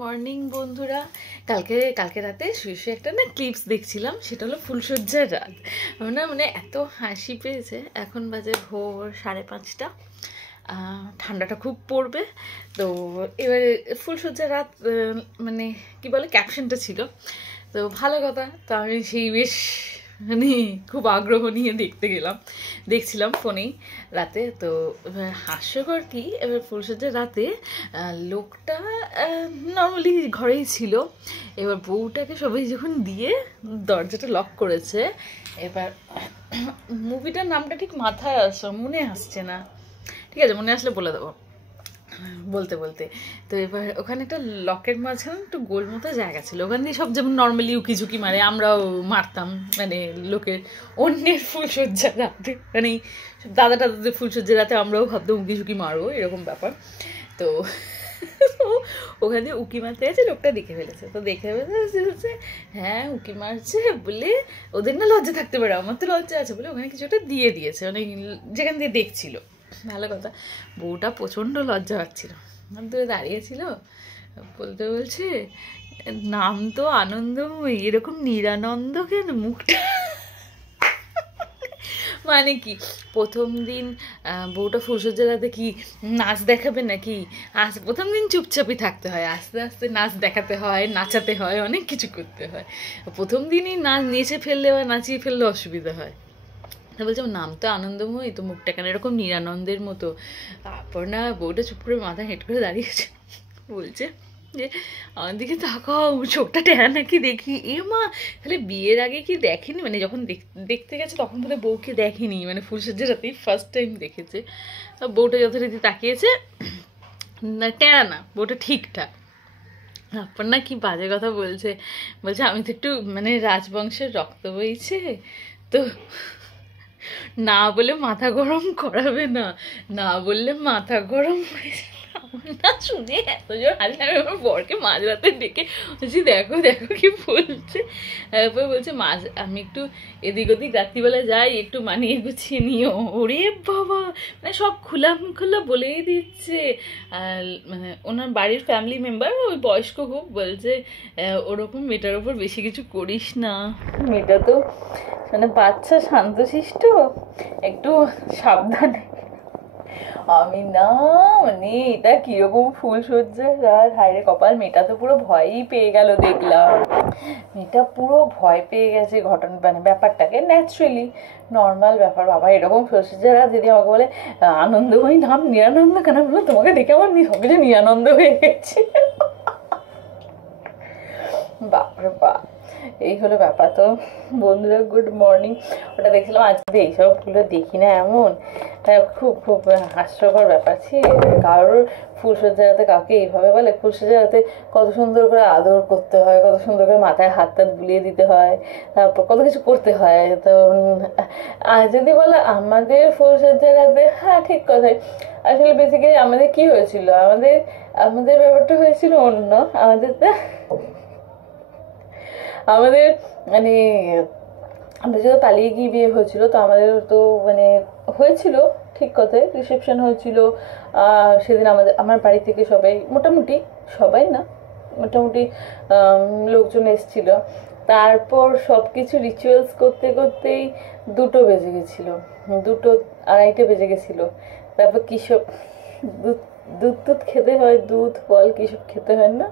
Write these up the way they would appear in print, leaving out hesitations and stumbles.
Morning বন্ধুরা, কালকে কালকে রাতে শুয়ে শুয়ে একটা না ক্লিপস দেখছিলাম, সেটা হলো ফুলসজ্জার রাত। আমার না মানে এত হাসি পেয়েছে। এখন বাজে ভোর 5:30। ঠান্ডাটা খুব পড়বে তো এবারে ফুলসজ্জার রাত, মানে কি বলে ক্যাপশনটা ছিল তো ভালো কথা। তো আমি সেই বেশ মানে খুব আগ্রহ নিয়ে দেখছিলাম ফোনেই রাতে। তো এবার হাস্যকর কি, এবার ফুলসজ্জার রাতে লোকটা নর্মালি ঘরেই ছিল। এবার বউটাকে সবাই যখন দিয়ে দরজাটা লক করেছে, এবার মুভিটার নামটা ঠিক মাথায় মনে আসছে না, ঠিক আছে মনে আসলে বলে দেবো বলতে বলতে। তো এবার ওখানে একটা লকের মাঝখানে একটু গোল মতো জায়গা ছিল, ওখান দিয়ে সব যেমন নর্মালি উকিঝুঁকি মারে, আমরাও মারতাম মানে লোকের অন্যের ফুলসজ্জার রাতে, মানে দাদা টাদাদের ফুলসজ্জার রাতে আমরাও ভাবতাম উকিঝুঁকি মারবো, এরকম ব্যাপার। তো ওখানে উকি মারতে আছে, লোকটা দেখে ফেলেছে। তো দেখে ফেলেছে হ্যাঁ উকি মারছে বলে ওদের না লজ্জা থাকতে পারে, আমার তো লজ্জা আছে বলে ওখানে কিছু একটা দিয়ে দিয়েছে, মানে যেখান দিয়ে দেখছিল। ভালো কথা, বউটা প্রচণ্ড লজ্জা পাচ্ছিল, দূরে দাঁড়িয়েছিল, বলছে নাম তো আনন্দময়ী, এরকম নিরানন্দ কেন মুখটা? মানে কি প্রথম দিন বউটা ফুলসজ্জার রাতে কি নাচ দেখাবে নাকি? প্রথম দিন চুপচাপই থাকতে হয়, আস্তে আস্তে নাচ দেখাতে হয়, নাচাতে হয়, অনেক কিছু করতে হয়। প্রথম দিনই নেচে ফেললে বা নাচিয়ে ফেললে অসুবিধা হয়। তা বলছে নাম তো আনন্দময়ী, তো মুখটা কেন এরকম নিরানন্দের মতো? তারপর না বউটা চুপ করে মাথা হেঁট করে দাঁড়িয়েছে, বলছে যে আমার দিকে তাকাও, চোখটা টেরা নাকি দেখি। এ মা, তাহলে বিয়ের আগে কি দেখেনি? মানে যখন দেখতে গেছে তখন বোধহয় বউকে দেখেনি, মানে ফুলসজ্জার রাতেই ফার্স্ট টাইম দেখেছে। বউটা যথারীতি তাকিয়েছে, না টেরা না, বউটা ঠিকঠাক। তারপর না কি বাজে কথা বলছে, আমি তো একটু মানে রাজবংশের রক্ত বইছে তো না বলে মাথা গরম করাবে না, না বললে মাথা গরম হয়েছে। আমার না শুনে এত জোর হাসি, আমি আমার বরকে মাঝরাতে ডেকে বলছি দেখো দেখো কি বলছে। তারপর বলছে আমি একটু এদিক ওদিক রাত্রিবেলা যাই, একটু মানিয়ে গুছিয়ে নিও। ওরে বাবা, মানে সব খোলা বলেই দিচ্ছে। আর মানে ওনার বাড়ির ফ্যামিলি মেম্বার ওই বয়স্ক খুব, বলছে ওরকম মেয়েটার ওপর বেশি কিছু করিস না, মেয়েটা তো মানে বাচ্চা শান্তশিষ্ট, একটু সাবধানে। আমি না মানে এটা কিরকম ফুলসজ্জার রাত, হায়রে কপাল, মেয়েটা তো পুরো ভয়ই পেয়ে গেল। দেখলাম মেয়েটা পুরো ভয় পেয়ে গেছে ঘটনা, মানে ব্যাপারটাকে, ন্যাচারালি নর্মাল ব্যাপার। বাবা এরকম ফুলসজ্জার রাত যদি আমাকে বলে আনন্দময়ী নাম নিরানন্দ কেন, বলবো তোমাকে দেখে আমার সবকিছু নিরানন্দ হয়ে গেছে। বাপরে বাপ, এই হলো ব্যাপার। তো বন্ধুরা গুড মর্নিং, ওটা দেখছিলাম। আজকে এইসবগুলো দেখি না এমন, খুব খুব হাস্যকর ব্যাপার। কারোর ফুলসজ্জাতে কাউকে এইভাবে বলে, ফুলসজ্জাতে কত সুন্দর করে আদর করতে হয়, কত সুন্দর করে মাথায় হাত টাত বুলিয়ে দিতে হয়, তারপর কত কিছু করতে হয়। তো যদি বলো আমাদের ফুলসজ্জাতে, হ্যাঁ ঠিক কথাই। আসলে বেসিক্যালি আমাদের কি হয়েছিল, আমাদের ব্যাপারটা হয়েছিল অন্য। আমাদের মানে আমাদের যেহেতু পালিয়ে গিয়ে বিয়ে হয়েছিল, তো আমাদের তো মানে হয়েছিল ঠিক কথায়, রিসেপশন হয়েছিল। সেদিন আমার বাড়ি থেকে মোটামুটি সবাই না, মোটামুটি লোকজন এসেছিল। তারপর সব কিছু রিচুয়ালস করতে করতেই 2টো বেজে গেছিলো, 2-2:30 বেজে গেছিলো। তারপর কিসব দুধ খেতে হয়, দুধ ফল কিসব খেতে হয় না,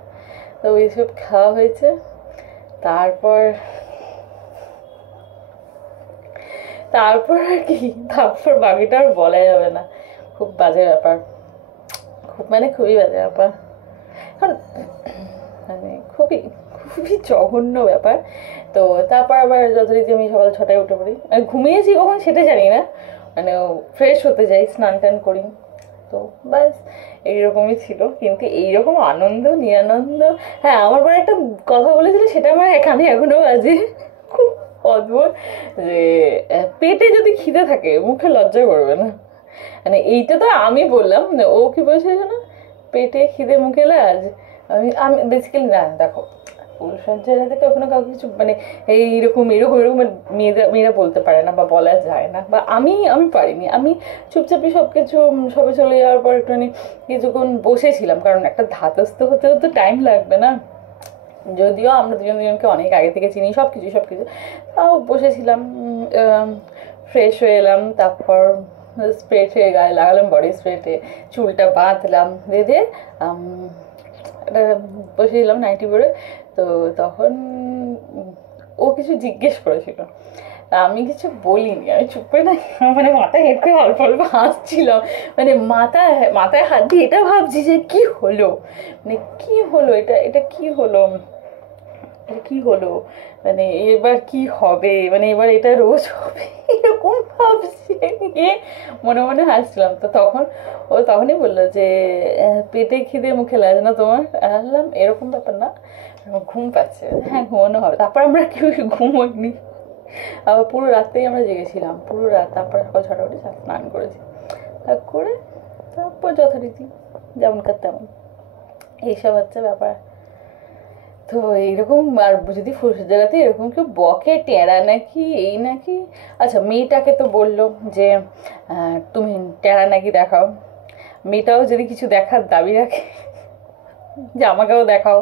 তো ওইসব খাওয়া হয়েছে। তারপর আর কি, তারপর বাকিটা আর বলা যাবে না। খুব বাজে ব্যাপার, খুবই বাজে ব্যাপার, মানে খুবই খুবই জঘন্য ব্যাপার। তো তারপর আবার যথারীতি আমি সকাল 6টায় উঠে পড়ি, আর ঘুমিয়েছি কখন সেটা জানি না, মানে ফ্রেশ হতে যাই, স্নান টান করি, তো ব্যাস এইরকমই ছিল। কিন্তু এইরকম আনন্দ নিরানন্দ, হ্যাঁ আমার পরে একটা কথা বলেছিল, সেটা আমার কানে এখনো বাজে, খুব অদ্ভুত, যে পেটে যদি খিদে থাকে মুখে লজ্জা করবে না। মানে এইটা তো আমি বললাম না, ও কি বলছে না পেটে খিদে মুখে লাজ। আমি বেসিক্যালি না, দেখো ফুলসজ্জার রাতে কখনো কাউকে কিছু মানে এইরকম এরকম এরকম মেয়েরা বলতে পারে না বা বলা যায় না, বা আমি পারিনি। আমি চুপচাপই সব কিছু সবে চলে যাওয়ার পর একটুখানি কিছুক্ষণ বসেছিলাম, কারণ একটা ধাতস্থ হতেও তো টাইম লাগবে না, যদিও আমরা দুজনকে অনেক আগে থেকে চিনি সব কিছু তাও বসেছিলাম। ফ্রেশ হয়ে এলাম, তারপর স্প্রে ট্রে গায়ে লাগালাম, বডি স্প্রেতে চুলটা বাঁধলাম, বেঁধে বসেছিলাম নাইটি পরে। তো তখন ও কিছু জিজ্ঞেস করেছিল, আমি কিছু বলিনি, আমি চুপ করে না মানে মাথায় হেঁটে অল্প অল্প হাসছিলাম, মানে মাথায় হাত দিয়ে এটা ভাবছি যে কি হলো, মানে কি হলো এটা কি হলো, কি হলো, মানে এবার কি হবে, মানে এবার এটা রোজ হবে এরকম ভাবছি, মনে মনে হাসছিলাম। তো তখনই বললো যে পেটে খিদে মুখে লাগে না তোমার? আসলাম এরকম ব্যাপার না, ঘুম পাচ্ছে, হ্যাঁ ঘুমানো হবে। তারপর আমরা কেউ ঘুমোইনি, আবার পুরো রাতেই আমরা জেগেছিলাম, পুরো রাত। তারপর সকাল 6টা উঠে স্নান করেছি, করে তারপর যথারীতি যেমনকার তেমন এইসব হচ্ছে ব্যাপার। তো এইরকম, আর যদি ফুলসজ্জার রাতে এরকম কেউ বকে টেরা নাকি এই নাকি, আচ্ছা মেয়েটাকে তো বললো যে তুমি টেরা নাকি দেখাও, মেয়েটাও যদি কিছু দেখার দাবি রাখে যে আমাকেও দেখাও,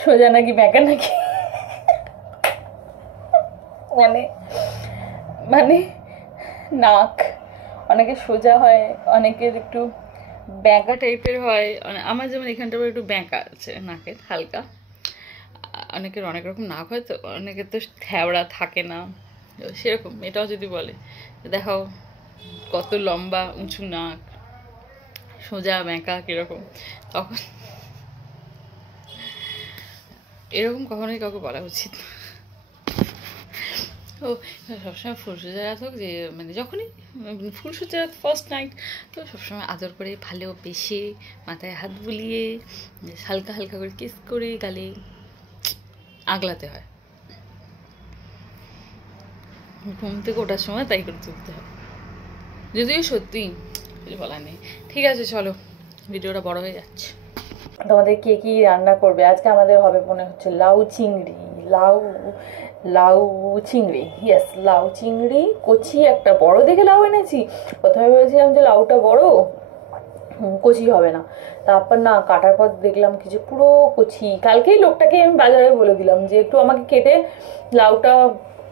সোজা নাকি ব্যাঁকা নাকি, মানে মানে নাক অনেকের সোজা হয়, অনেকের একটু ব্যাঁকা টাইপের হয়, আমার যেমন এখানটা একটু ব্যাঁকা আছে নাকের হালকা, অনেকের অনেক রকম নাক হয়, তো অনেকের তো থ্যাবড়া থাকে না, সেরকম এটাও যদি বলে দেখাও কত লম্বা উঁচু নাক, সোজা ব্যাঁকা কিরকম, তখন এরকম কখনোই কাউকে বলা উচিত। তো সবসময় ফুলসজ্জা রাত হোক, যে মানে যখনই ফুলসজ্জা রাত ফার্স্ট নাইট, তো সবসময় আদর করে ভালোবেসে মাথায় হাত বুলিয়ে হালকা হালকা করে কিস করে গালে আগলাতে হয়, ঘুম থেকে ওঠার সময় তাই করে তুলতে হয়, যদিও সত্যি কিছু বলার নেই। ঠিক আছে চলো, ভিডিওটা বড় হয়ে যাচ্ছে। তোমাদের কে কি রান্না করবে আজকে? আমাদের হবে মনে হচ্ছে লাউ চিংড়ি, লাউ চিংড়ি, ইয়েস লাউ চিংড়ি কচি একটা বড় দেখে লাউ এনেছি। প্রথমে ভেবেছিলাম যে লাউটা বড় কচি হবে না, তারপর না কাটার পর দেখলাম কি যে পুরো কচি। কালকেই লোকটাকে আমি বাজারে বলে দিলাম যে একটু আমাকে লাউটা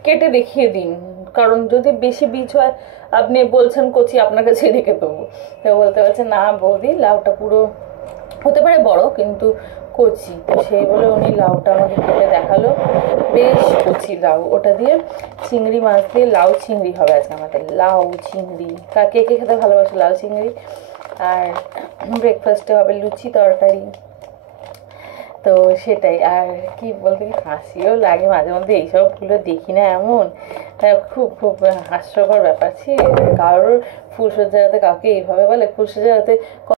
কেটে দেখিয়ে দিন, কারণ যদি বেশি বীজ হয় আপনি বলছেন কচি, আপনার কাছে রেখে দেবো। তো বলতে পারছে না বৌদি লাউটা পুরো হতে পারে বড় কিন্তু কচি, তো সেই বলে উনি লাউটা আমাকে কেটে দেখালো, বেশ কচি লাউ। ওটা দিয়ে চিংড়ি মাছ দিয়ে লাউ চিংড়ি হবে আজকে আমাদের, লাউ চিংড়ি। কে কে খেতে ভালোবাসে লাউ চিংড়ি? আর ব্রেকফাস্টে হবে লুচি তরকারি, তো সেটাই। আর কি বলতে কি হাসিও লাগে মাঝে মধ্যে, এইসবগুলো দেখি না এমন, খুব খুব হাস্যকর ব্যাপার। কারোর ফুলসজ্জা রাতে কাউকে এইভাবে বলে? ফুলসজ্জা রাতে